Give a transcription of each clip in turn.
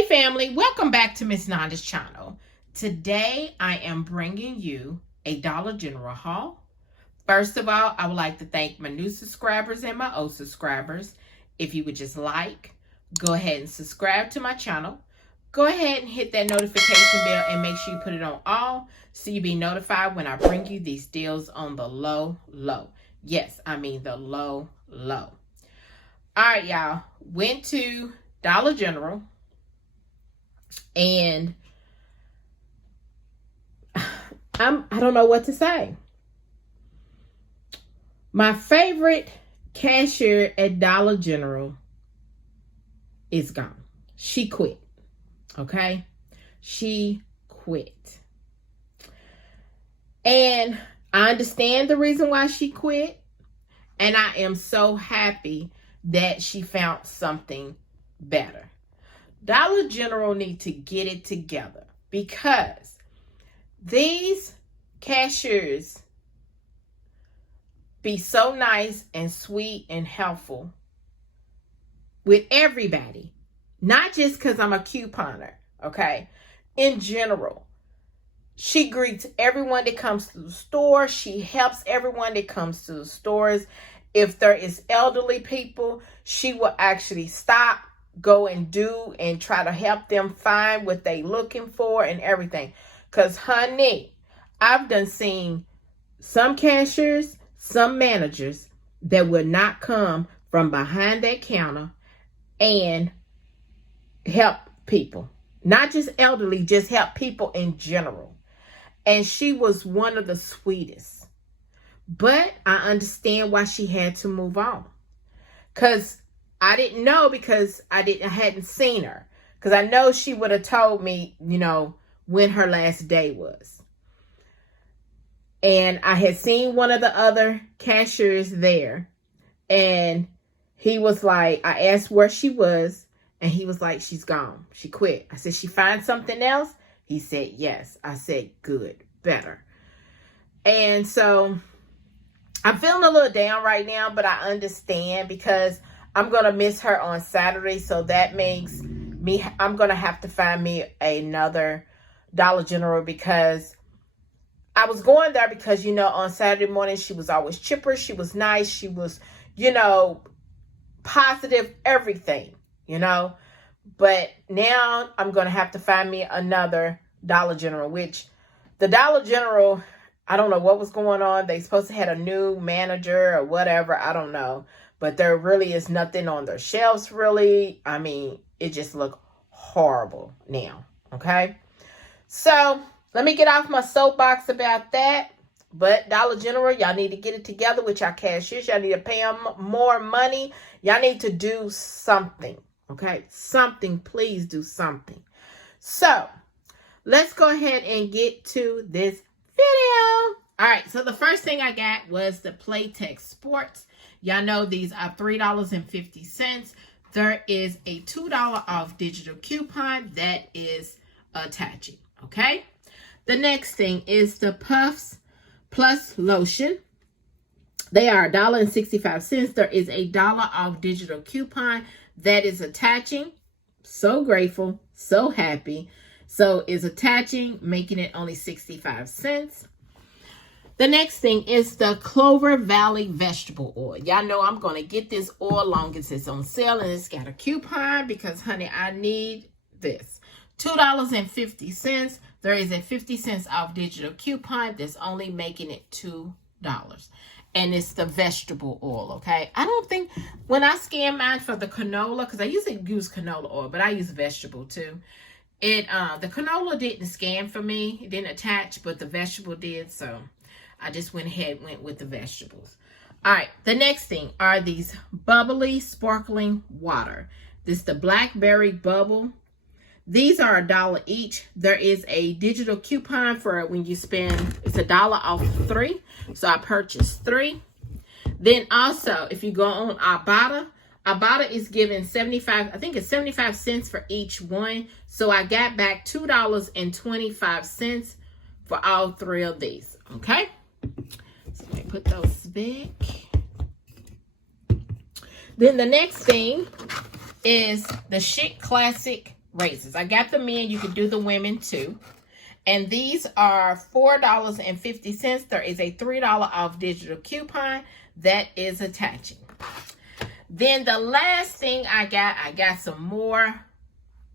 Hey family, welcome back to Miss Nanda's channel. Today I am bringing you a Dollar General haul. First of all, I would like to thank my new subscribers and my old subscribers. If you would just go ahead and subscribe to my channel. Go ahead and hit that notification bell and make sure you put it on all so you'll be notified when I bring you these deals on the low. Yes, I mean the low. All right, y'all. Went to Dollar General. And I don't know what to say. My favorite cashier at Dollar General is gone. She quit. Okay? She quit. And I understand the reason why she quit. And I am so happy that she found something better. Dollar General need to get it together because these cashiers be so nice and sweet and helpful with everybody. Not just because I'm a couponer, okay? In general. She greets everyone that comes to the store. She helps everyone that comes to the stores. If there is elderly people, she will actually stop, go and do and try to help them find what they looking for and everything. Because, honey, I've done seen some cashiers, some managers that will not come from behind that counter and help people. Not just elderly, just help people in general. And she was one of the sweetest. But I understand why she had to move on. Because I didn't know, because I hadn't seen her. Because I know she would have told me, when her last day was. And I had seen one of the other cashiers there. And he was like, I asked where she was. And he was like, she's gone. She quit. I said, she find something else? He said, yes. I said, good, better. And so I'm feeling a little down right now, but I understand because I'm going to miss her on Saturday. So that makes me, I'm going to have to find me another Dollar General because I was going there because, on Saturday morning, she was always chipper. She was nice. She was, positive, everything, But now I'm going to have to find me another Dollar General, which the Dollar General, I don't know what was going on. They supposed to have a new manager or whatever. I don't know. But there really is nothing on their shelves, really. I mean, it just looked horrible now, okay? So, let me get off my soapbox about that. But Dollar General, y'all need to get it together with y'all cashiers. Y'all need to pay them more money. Y'all need to do something, okay? Something, please do something. So, let's go ahead and get to this video. All right, so the first thing I got was the Playtex Sports. Y'all know these are $3.50. There is a $2 off digital coupon that is attaching, okay? The next thing is the Puffs Plus Lotion. They are $1.65. There is a $1 off digital coupon that is attaching. So grateful, so happy. So is attaching, making it only 65 cents. The next thing is the Clover Valley vegetable oil. Y'all know I'm going to get this oil long as it's on sale and it's got a coupon because, honey, I need this. $2.50. There is a 50 cents off digital coupon that's only making it $2. And it's the vegetable oil, okay? I don't think, when I scan mine for the canola, because I usually use canola oil, but I use vegetable too. The canola didn't scan for me. It didn't attach, but the vegetable did, so I just went with the vegetables. All right, the next thing are these Bubbly sparkling water. This is the Blackberry Bubble. These are $1 each. There is a digital coupon for when you spend, it's $1 off 3. So I purchased 3. Then also, if you go on Ibotta is giving 75, I think it's 75 cents for each one. So I got back $2.25 for all 3 of these. Okay? So let me put those back. Then the next thing is the Chic Classic razors. I got the men. You can do the women too. And these are $4.50. There is a $3 off digital coupon that is attaching. Then the last thing I got some more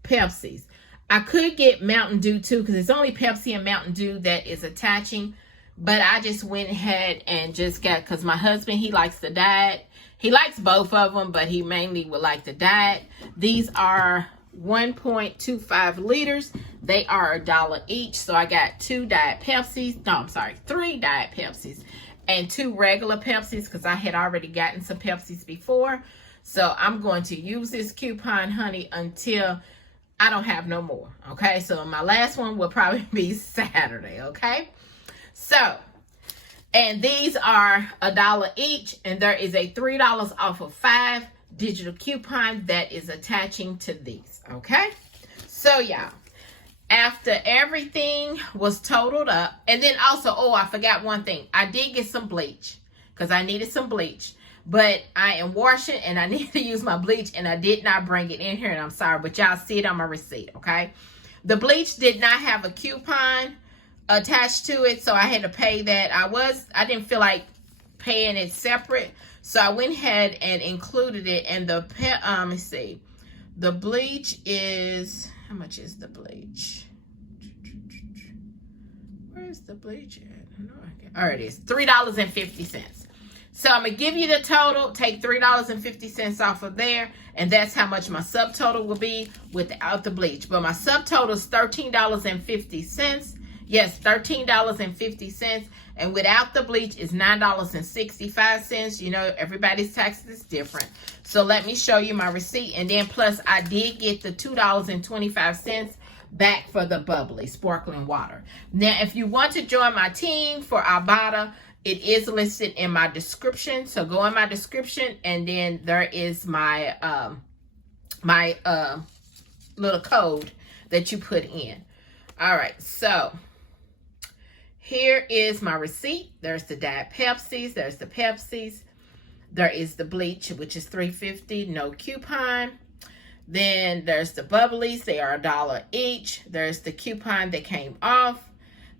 Pepsis. I could get Mountain Dew too, because it's only Pepsi and Mountain Dew that is attaching. But I just went ahead and just got, because my husband, he likes the diet. He likes both of them, but he mainly would like the diet. These are 1.25 liters. They are $1 each. So I got 2 Diet Pepsis. No, I'm sorry, 3 Diet Pepsis and 2 regular Pepsis, because I had already gotten some Pepsis before. So I'm going to use this coupon, honey, until I don't have no more. Okay, so my last one will probably be Saturday. Okay, so, and these are $1 each, and there is a $3 off of 5 digital coupon that is attaching to these. Okay, so y'all, after everything was totaled up, and then also, oh, I forgot one thing. I did get some bleach, because I needed some bleach, but I am washing and I need to use my bleach, and I did not bring it in here, and I'm sorry, but y'all see it on my receipt. Okay, the bleach did not have a coupon attached to it, so I had to pay that. I didn't feel like paying it separate, so I went ahead and included it. And the let's see, the bleach is, how much is the bleach? Where's the bleach at? No, oh, it is $3.50. So I'm gonna give you the total, take $3.50 off of there, and that's how much my subtotal will be without the bleach. But my subtotal is $13.50. Yes, $13.50, and without the bleach is $9.65. You know, everybody's taxes is different. So let me show you my receipt, and then plus I did get the $2.25 back for the Bubbly sparkling water. Now, if you want to join my team for Ibotta, it is listed in my description. So go in my description, and then there is my little code that you put in. All right, so here is my receipt. There's the Diet Pepsis. There's the Pepsis. There is the bleach, which is $3.50, no coupon. Then there's the Bubblies. They are $1 each. There's the coupon that came off.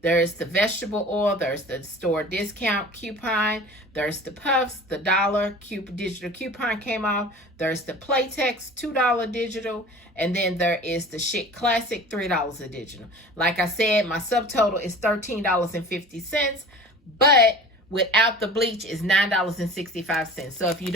There's the vegetable oil. There's the store discount coupon. There's the Puffs, the $1 digital coupon came off. There's the Playtex, $2 digital. And then there is the Chic Classic, $3 a digital. Like I said, my subtotal is $13.50, but without the bleach is $9.65. So if you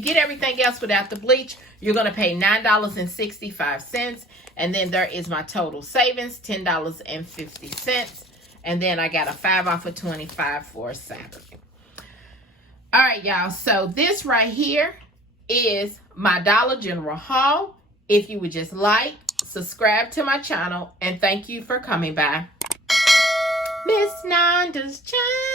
get everything else without the bleach, you're going to pay $9.65. And then there is my total savings, $10.50. And then I got a 5 off of 25 for Saturday. All right, y'all. So this right here is my Dollar General haul. If you would just like, subscribe to my channel, and thank you for coming by. Miss Nanda's channel.